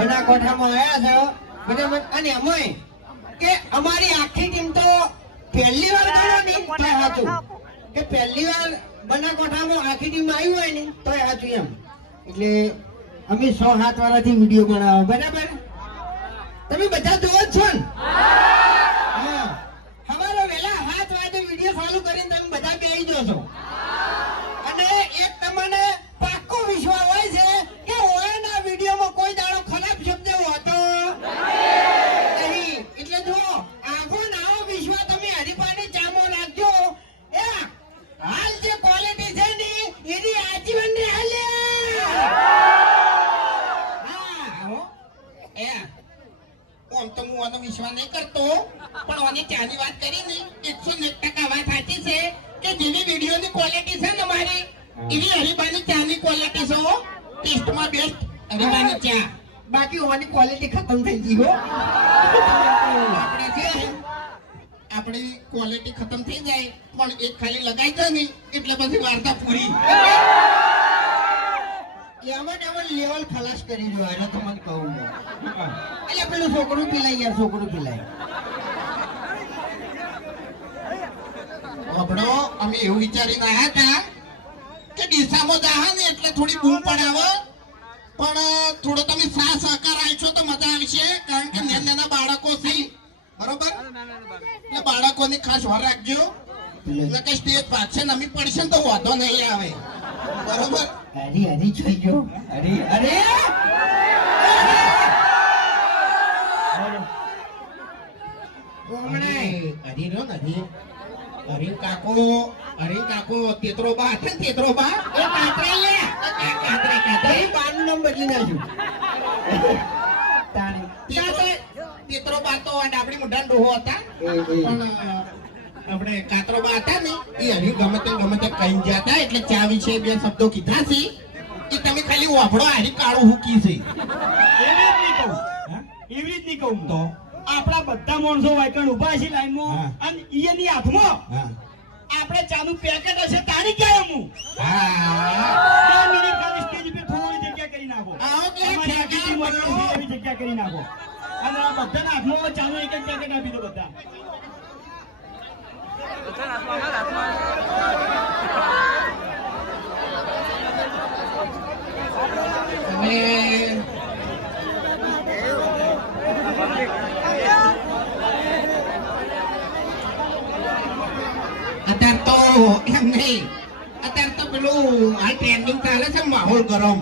બનાસકાંઠામાં આવ્યા છો બરાબર, અને અમે કે અમારી આખી ટીમ તો પહેલી વાર ગયો ને તો સાચું કે પહેલી વાર બનાસકાંઠામાં આખી ટીમ આવી હોય ને તો સાચું એમ. એટલે અમે 6-7 વર્ષથી વિડીયો બનાવો બરાબર. તમે બધા જોવો જ છો ને? હા, અમારો વહેલા 7 વાગે વિડીયો ચાલુ કરીને તમે બધા બેસી જાઓ છો. અને એક તમને પાક્કો વિશ્વાસ હોય છે કે ઓયાના વિડીયોમાં કોઈ દાડો ખરાબ શબ્દ હોતો નહીં. એટલે જો આવો નાવો વિશ્વાસ તમે હરીફાની ચામો રાખજો. એ હાલ જે ક્વોલિટી છે ને એની આજીવન ને હાલે. આમ તો હું આનો વિશ્વાસ નહીં કરતો, પણ આની ચાની વાત કરી ને 101% વાત સાચી છે કે જેવી વિડીયોની ક્વોલિટી છે ને મારી એવી હરીબાની ચાની ક્વોલિટી છે. ટેસ્ટમાં બેસ્ટ હરીબાની ચા. બાકી ઓની ક્વોલિટી ખતમ થઈ ગઈ હો. આપણે છે આપણી ક્વોલિટી ખતમ થઈ જાય પણ એક ખાલી લગાઈ જાય ને એટલે પછી વાર્તા પૂરી. એમાં લેવલ ખલાસ કરી દો. એને તો મને કહું એટલે પેલું છોકરું પીલાય યાર, છોકરું પીલાય. આપણો અમે એવું વિચારીને આવ્યા હતા કે ડીસામાં જાહે ને એટલે થોડી બૂમ પડાવે, પણ થોડો તમે સાથ સહકાર આપશો તો મજા આવશે. કારણ કે નાના બાળકો છે બરોબર, એટલે બાળકોની ખાસ વાર રાખજો. એટલે કે સ્ટેજ પાછળ નમી પડશે ને તો વાંધો નહીં આવે બરોબર. હરી હરી જોઈ જો હરી અરે હરી કાકો તેતરો બા છે ને, તેતરો બા એ કાતરે લે કાતરે બાનું નામ બદલી નાખ્યું. તેતરો બા તો આપણી મોઢા ડોહો હતા, પણ આપણે કાતરો બા હતા ને એ હરી ગમે તે કહી ગયા હતા. એટલે ચા વિશે 2 શબ્દો કીધા છે એ તમે ખાલી વાપડો. હરી કાળું હુકી છે એવી જ નહીં કહું તો આપણા બધા માણસો વાયકણ ઉભા છે લાઈનમાં અને ઈની હાથમાં આપણે ચાનું પેકેટ હશે તારી ક્યાં હું 2 મિનિટ ખાલી સ્ટેજ પર થોડી જગ્યા કરી નાખો. તમારી આખી ટીમ એવી જગ્યા કરી નાખો અને આ બધાના હાથમાં ચાનું એક પેકેટ આપી દો બધા. અત્યારે તો એમ નહીં, અત્યારે તો પેલું આ ટ્રેન્ડિંગ ચાલે છે માહોલ ગરમ.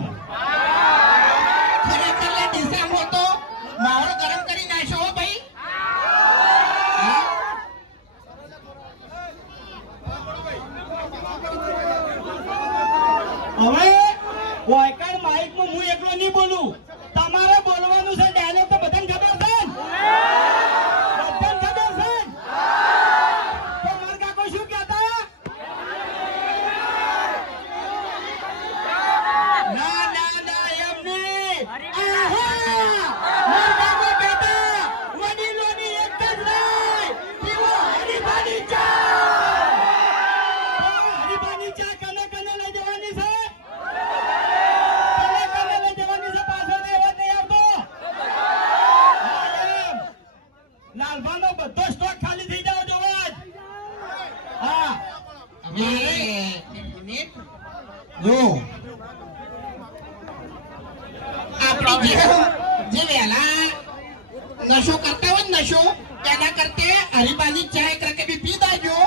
ખરેખર ડીસામાં તો માહોલ ગરમ કરી નાખ્યો હો ભાઈ. હવે વાયકણ માઇકમાં હું એકલો નહીં બોલું, તમારે બોલવાનું છે. ડાયલોગ તો બધાને ખબર છે, બધાને ખબર છે. તો માર કાકો શું કહેતા? ના એમ નહીં. માર કાકો કહેતા વડીલોની એક જ રાય પીવો હરીફાની ચા. હરીફાની ચા કને કને લઈ જવાની છે? લાલભાનો બધો સ્ટોક ખાલી થઈ જાવ જોવો જ. હા જો આપણી જે વહેલા નશો કરતા હોય ને નશો તેના કરતે હરીબાની ચા એક રકેબી પી દાજો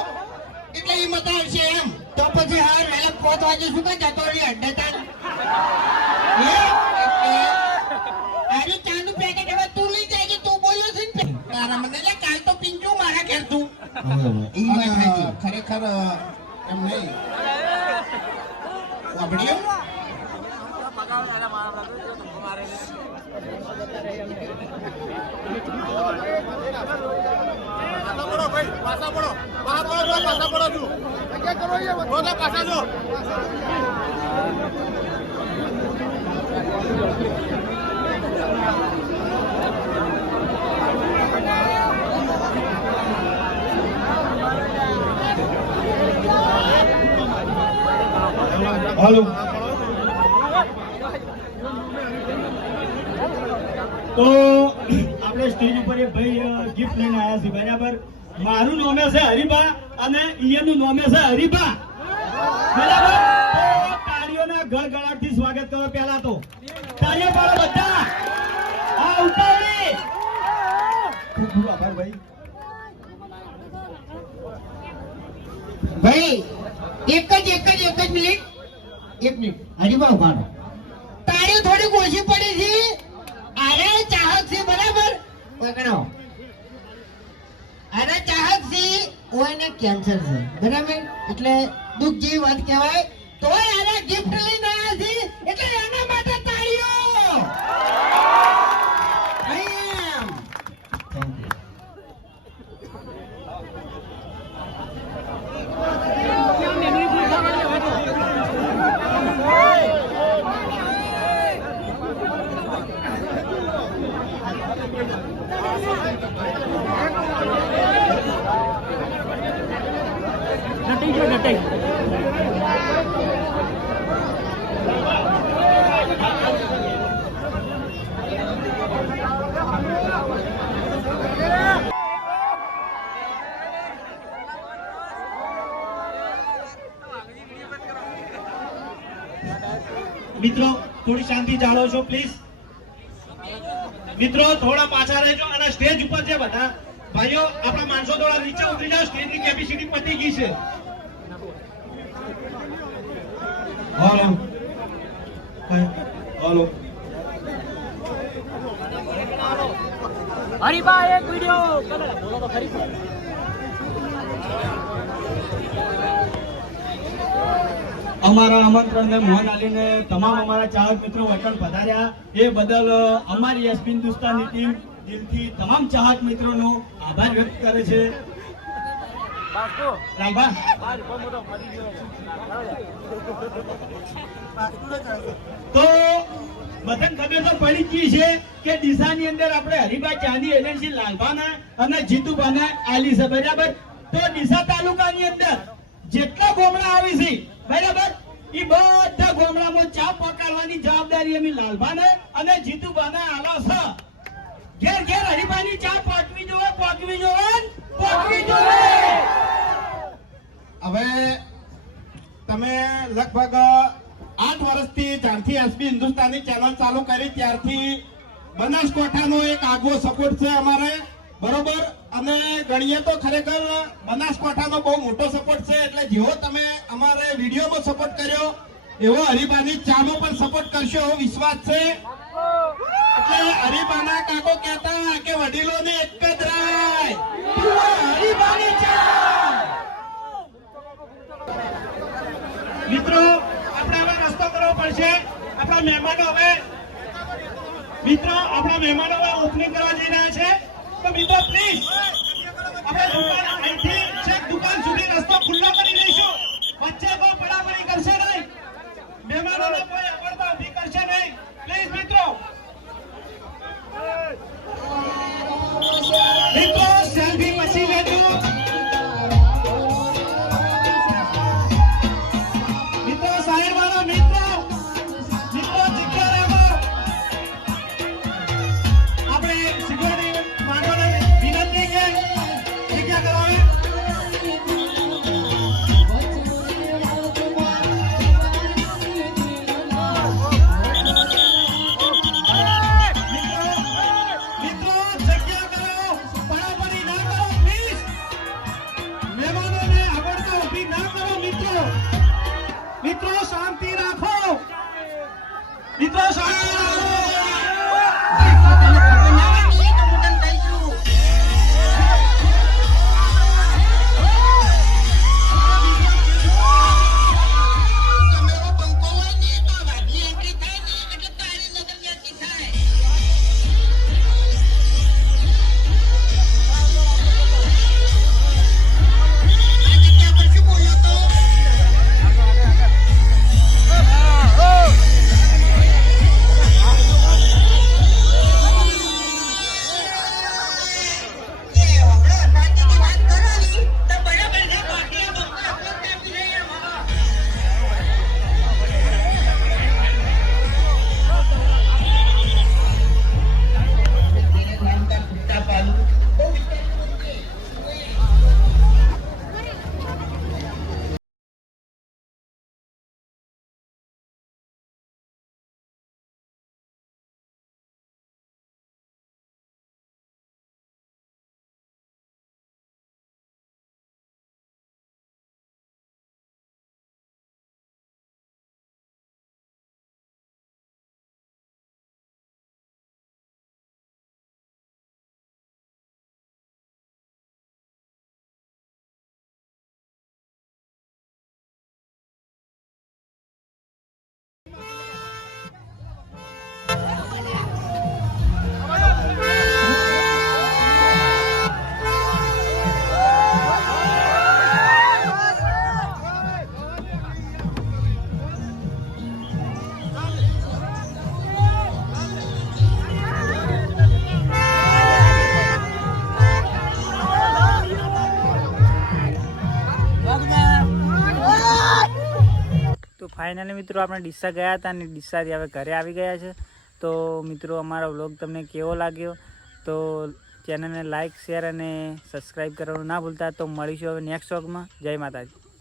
એટલે એ મજા આવશે એમ. તો પછી હાર વહેલા 5 વાગે શું કઈ જતો રહી અડ્ડેતા અરે ચાનું પેકેટ હવે તું લઈ જાય. તું બોલ્યો છે ને તારા મને લે કાલ તો પીંજુ મારા ઘેર તું. ખરેખર એમ નહીં વાપડ્યો. પાછા પડો છું. પાછા જો હાલો તો આપણે સ્ટેજ ઉપર એક ભાઈ ગિફ્ટ લઈને આવ્યા છે બરાબર. મારું નામે છે હરિભા અને ઈયનું નામે છે હરિભા બરાબર. તો તાળીઓના ગળગળાટથી સ્વાગત કરો. પહેલા તો તાળીઓ પાડો બધા. આ ઉતાવળી ખૂબ ખૂબ આભાર ભાઈ. ભાઈ એક જ મિનિટ હરીબા ઉભા રહો. તાળીઓ થોડીક ઓછી પડી છે. આરે ચાહક છે બરાબર. પકડો. આના ચાહક છે ઓને કેન્સર છે બરાબર. એટલે દુઃખ જેવી વાત કહેવાય. તોય આને ગિફ્ટ લઈને આવ્યા છે એટલે એના માટે તાળીઓ. Thank you. મિત્રો થોડી શાંતિ જાળવો છો પ્લીઝ. મિત્રો થોડા પાછા રહેજો અને સ્ટેજ ઉપર છે બધા ભાઈઓ આપણા માણસો થોડા નીચે ઉતરી જાઓ. સ્ટેજની કેપેસિટી પતી ગઈ છે. હાલો હાલો હરિભા એક વિડિયો બોલો તો ખરી. અમારા આમંત્રણને મોહન આલીને તમામ અમારા ચાહક મિત્રો વતન પધાર્યા એ બદલ અમારી એસપી હિન્દુસ્તાની ટીમ દિલથી તમામ ચાહક મિત્રોનો આભાર વ્યક્ત કરે છે. રામભા તો બધાને ખબર તો પડી ગઈ છે કે ડીસાની અંદર આપણે હરિભા ચાંદી એજન્સી લાલભાના અને જીતુભાને આલી છે બરાબર. તો ડીસા તાલુકાની અંદર જેટલા ગોમડા આવી છે બરાબર એ બધા ગોમડામાં ચા પકાડવાની જવાબદારી અમે લાલભાને અને જીતુભાને આલો છે. ઘેર ઘેર હરિભાની ચા પાકવી જોવે પાકવી જોવે પાકવી જોવે. હવે તમે લગભગ 8 વર્ષથી જ્યારથી એસબી હિન્દુસ્તાની ચેનલ ચાલુ કરી ત્યારથી બનાસકાંઠાનો એક આગવો સપોર્ટ છે અમારે બરોબર. અને ગણીએ તો ખરેખર બનાસકાંઠાનો બહુ મોટો સપોર્ટ છે. એટલે જેવો તમે અમારે વિડીયોમાં સપોર્ટ કર્યો એવો હરિભાની ચાનો પણ સપોર્ટ કરશો એવો વિશ્વાસ છે. એટલે હરિભાના કાકો કહેતા કે વડીલોની એક જ રાય હરિભાની ચા. મિત્રો આપણે હવે રસ્તો કરવો પડશે. આપણા મહેમાનો હવે ઓપનિંગ કરવા જઈ રહ્યા છે. તો મિત્રો પ્લીઝ આપણે દુકાન અહીંથી છેક દુકાન સુધી રસ્તો ખુલ્લો કરી દઈશું. વચ્ચે કોઈ પડાપડી કરશે નહીં. મહેમાનોને કોઈ અવરતા ઊભી કરશે નહીં પ્લીઝ મિત્રો. મિત્રો સેલ્ફી પછી લેજો. મિત્રો સાઈડ વાળા મિત્રો જગ્યા રહેવા. આપણે સિક્યુરિટી માંગોને વિનંતી કે જગ્યા કરાવે. ફાઇનલી મિત્રો આપણે ડીસા ગયા હતા અને ડીસાથી હવે ઘરે આવી ગયા છે. તો મિત્રો અમારો વ્લોગ તમને કેવો લાગ્યો તો ચેનલને લાઇક શેર અને સબસ્ક્રાઈબ કરવાનું ના ભૂલતા. તો મળીશું હવે નેક્સ્ટ વ્લોગમાં. જય માતાજી.